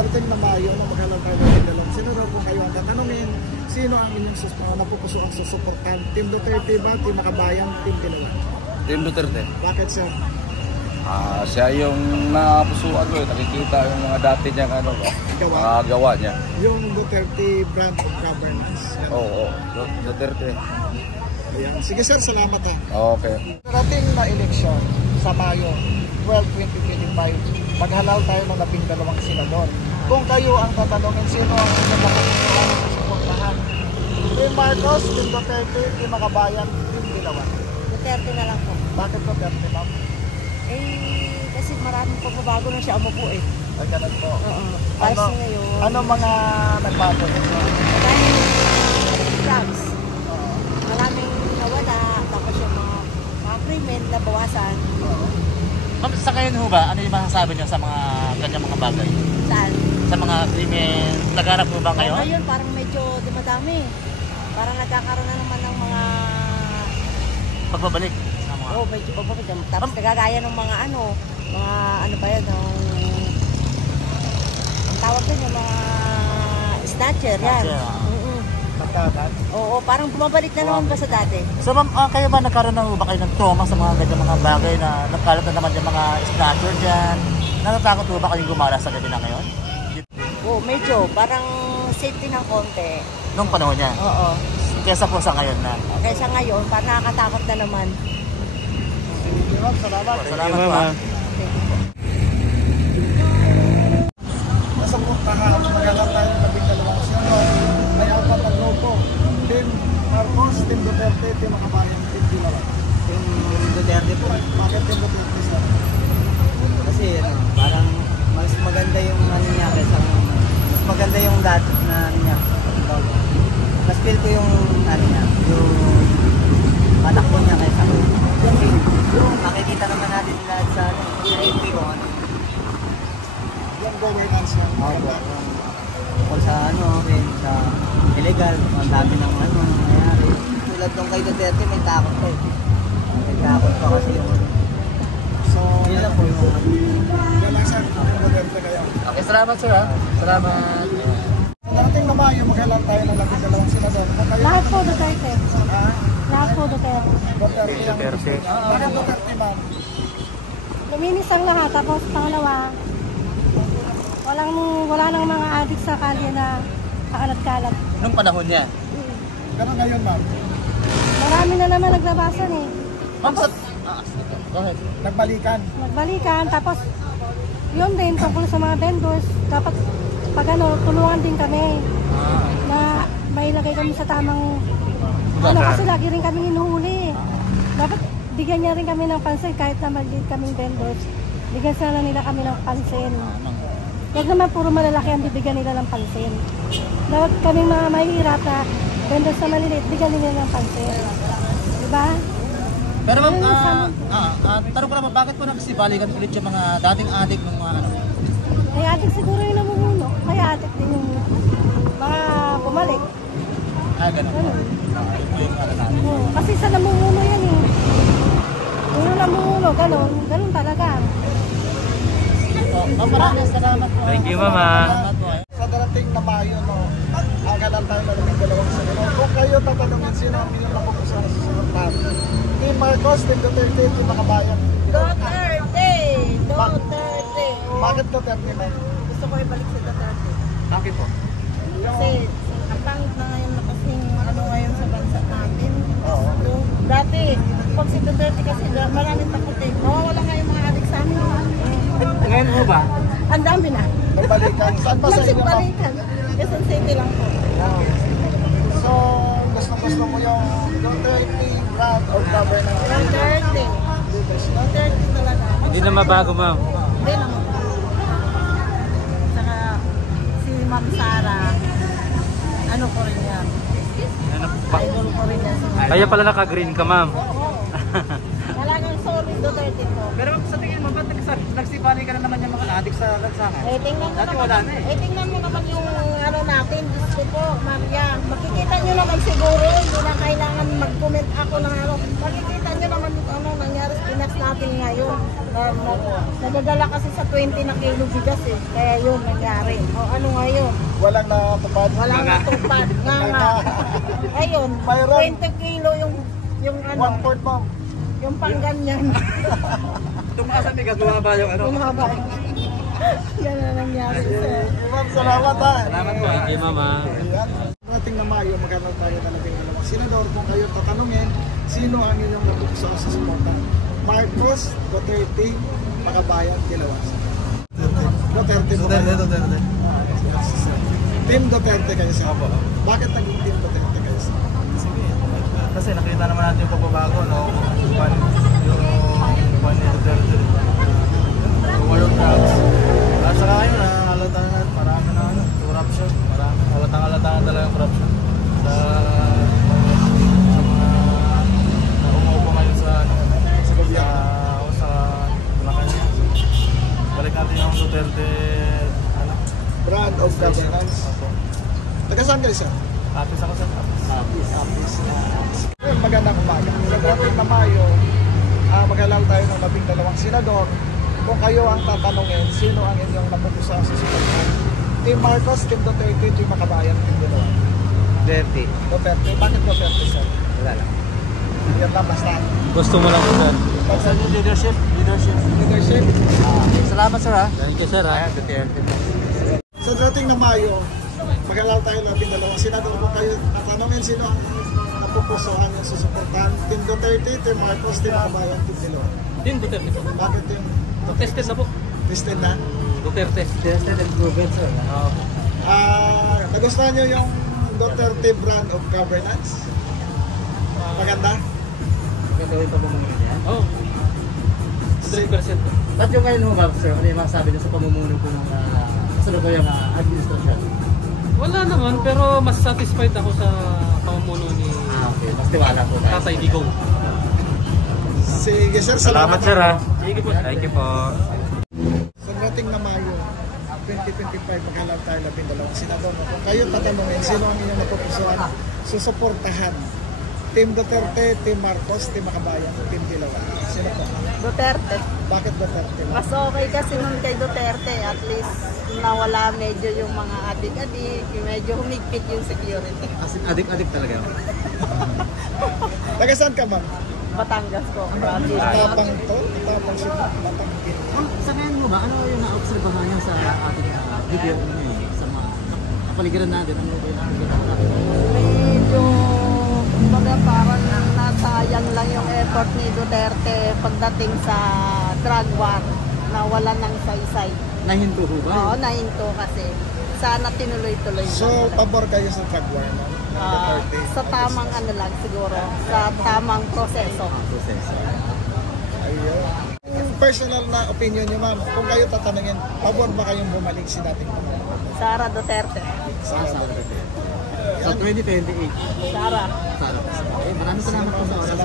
darating na Mayo na maghalang tayo ng dalawang senador, kung kayo ang tatanungin, sino ang inyong napupusuan sa suportan? Team Duterte ba? Team Makabayan? Team Dilawan? Team Duterte. Bakit sir? Siya yung napusuan ko, nakikita yung mga dati niyang mga gawa niya. Yung Duterte brand of governance. Oo, Duterte. Ayan. Sige sir, salamat ha. Okay. Darating na eleksyon sa Mayo 12, 2025, maghalaw tayo ng 12 senador. Kung kayo ang tatanungin, sino ang inyong napupusuan sa suportahan? Team Marcos, Team Duterte, Team Makabayan, Team Dilawan? Duterte na lang po. Bakit Duterte ma'am? Kasi maraming pagbabago na siya mo po eh. Ay, ganun po. Kasi ngayon. Ano mga nagbago nito? Maraming drugs. Maraming nawala. Tapos yung mga krimen na bawasan. Ma'am, sa ngayon ho ba, ano yung masasabi niyo sa mga ganyang mga bagay? Saan? Sa mga krimen, laganap mo ba ngayon? Ngayon parang medyo dumadami. Parang nagkakaroon na naman ng mga Pagbabalik. medyo pagbabalik. Tapos nagagaya ng mga ano ba yan, ang tawag din yung mga snatcher yan. Magkagat? Oo, parang bumabalik na naman ba sa dati? So ma'am, kayo ba nagkaroon na ba kayo ng trauma sa mga ganyang mga bagay na nagkalat na naman yung mga snatcher dyan? Natatakot po ba kayong gumala sa gabi na ngayon? Oo, medyo. Parang safety ng konti. Nung panahon niya? Oo. Kesa po sa ngayon na? Kaysa ngayon, parang nakakatakot na naman. Salamat. Salamat po ha. Nasa puntahan, maghalang tayo ng 12 senador. May apat na grupo. Team Marcos, Team Duterte, Team Makabayan, Team Dilawan. Team Duterte po. Bakit Team Duterte sir? Kasi parang mas maganda yung niya kaysa mas maganda yung dati na niya. Mas feel ko yung niya, yung patakbo niya kaysa kasi makikita naman natin lahat sa FB ko Yung governance niya. kung sa rin sa illegal, ang dami ng nangyayari. Tulad nung kay Duterte, may takot pa eh. May takot pa kasi yung So, yun lang po yung yan lang sir, Team Duterte kayo. Okay, salamat sir ha. Salamat. Sa darating na Mayo, maghalang tayo ng 12 senador. Kung kayo Lahat po Duterte. Ha? Lahat po Duterte. Duterte. Bakit Duterte ma'am? Luminis ang lahat. Tapos pangalawa, wala nang mga adik sa kalye na kakalat-kalat. Nung panahon niya? Pero ngayon ma'am, Marami na naman naglabasan eh. Ma'am, go ahead. Nagbalikan, tapos yun din tungkol sa mga vendors, dapat pag tulungan din kami na may lagay kami sa tamang kasi lagi rin kami hinuhuli. Dapat bigyan niya rin kami ng pansin kahit na maliit kaming vendors. Bigyan sana nila kami ng pansin. Huwag naman puro malalaki ang bibigyan nila ng pansin. Dapat kaming mga mahirap na vendors na maliliit, bigyan nila ng pansin. Diba? Pero ma'am, tanong ko naman, bakit po nagsibalikan ulit yung mga dating adik ng mga Kaya adik siguro yung namumuno. Kaya adik din yung mga bumalik. ganun po. Kasi sa namumuno yan eh. Yung namumuno, ganun talaga. Ma'am, maraming salamat po. Thank you, mama. sa darating na Mayo, maghalang tayo ng 12 senador. Kung kayo tatanungin, sino ang inyong napupusuan sa suportahan? Team Marcos, Team Duterte, Team Makabayan. Duterte! Bakit Duterte ma'am? Gusto ko ibalik sa Duterte. Bakit po? Kasi ang pangit na ngayon na kasing ngayon sa bansa natin. Oo. So, dati, pag si Duterte kasi maraming takot eh. Mawawala nga yung mga adik sa amin. Ngayon mo ba? Ang dami na. Nagbalikan. Saan pa sa inyo ma'am? Nagsibalikan. Quezon City lang po. So, gusto mo yung Duterte brand of governance. Duterte. Duterte talaga. Hindi na mabago, ma'am. Hindi naman. Saka si Ma'am Sara, ano ko rin yan. Idol ko rin yan. Kaya pala naka-green ka, ma'am. Talagang solid Duterte po. Pero sa tingin mo, ba't panay ka na naman yung mga adik sa lansangan. Tingnan mo Dati naman, wala na eh. tingnan mo naman yung ano natin, Diyos ko po, Maria. Makikita nyo naman siguro, hindi na kailangan mag-comment ako ng ano. Makikita nyo naman ano nangyari sa Pinas natin ngayon. Nagagala kasi sa 20 na kilo bigas eh. Kaya yun nangyari. O ano ngayon? Walang natupad. Walang natupad. Nga. Ayun, Mayroon. 20 kilo yung ano, 1/4 ma'am. yung pangganyan. Tumaas ang bigas, bumaba yung ano. Bumaba. Yan na nangyari sir. Ma'am, salamat ha. Salamat po. Ay, mama. Ating na Mayo, magkano tayo talaga ng dalawang senador. Kung kayo tatanungin, sino ang inyong napupusaw sa suporta? Marcos, Duterte, Makabayan, Dilawan. Duterte. Team Duterte kayo sa Apo. Bakit naging Team Duterte kayo sa Apo? Kasi nakita naman natin yung pagbabago, no? Yung pan ni Duterte. Yung war on drugs. At saka ngayon, halata na marami na ano, corruption. Halatang-halata na talaga yung corruption. Sa mga umuupo ngayon sa Malacanang. Balik natin yung Duterte Brand of governance. Taga saan kayo sir? Tapos ako sa Magandang umaga. Sa dating na Mayo, maghalaw tayo ng 12 senador. Kung kayo ang tatanungin, sino ang inyong napupusaw sa suporta? Team Marcos, Team Duterte, Team Makabayan, Team Dilawan. Duterte. Bakit Duterte sir? Wala lang. Yan lang basta. gusto mo lang po sir. Basta leadership. Salamat sir ha. Thank you sir ha. Sa dating na Mayo, maghalaw tayo ng 12 senador. Kung kayo tatanungin, sino ang napupusuan yung susuportahan? Team Duterte, Team Marcos, Team Makabayan, Team Dilawan. Team Duterte po. Bakit Team Tested na po. Tested na? Duterte. Tested and proven, sir. Nagustuhan nyo yung Duterte brand of governance? Maganda? Gagawin pa pamumuno niya. Oh. 100%. Ba't yung ngayon ho, ma'am, sir? Ano yung masasabi niyo sa pamumuno po ng kasalukuyang administrasyon? Wala naman, pero mas satisfied ako sa pamumuno ni Okay. Mas tiwala po tayo. Tatay Digong. Sige sir, Salamat sir ha. Sige po. Thank you po. Sa dating na Mayo 2025, maghalaw tayo 12 senador. Kung kayo tatanungin, sino ang inyong napupusuan? Susuportahan. Team Duterte, Team Marcos, Team Makabayan, Team Dilawan. Sino po? Duterte. Bakit Duterte? Mas okay kasi nun kay Duterte, at least nawala medyo yung mga adik-adik, medyo humigpit yung security. As in, adik-adik talaga. Taga saan ka ma'am? Batangas po, province. Tapang to? Tapang siya? Tapang gin. Sa ngayon mo ba, ano yung na-obserbahan niyo sa ating video niyo sa mga kapaligiran natin? Ano ba yung nakikita natin? Medyo, kumbaga parang nasayang lang yung effort ni Duterte pagdating sa drug war na wala ng saysay. Nahinto ho ba? Oo, nahinto kasi. Sana tinuloy-tuloy So, lang. pabor kayo sa drug war, no? Sa tamang ano lang siguro, sa tamang proseso. Proseso. Ayun. Yung personal na opinion niyo ma'am, kung kayo tatanungin, pabor ba kayong bumalik si dating Pangulo? Sara Duterte. Sa Sa 2028. Sara. Maraming salamat po sa oras.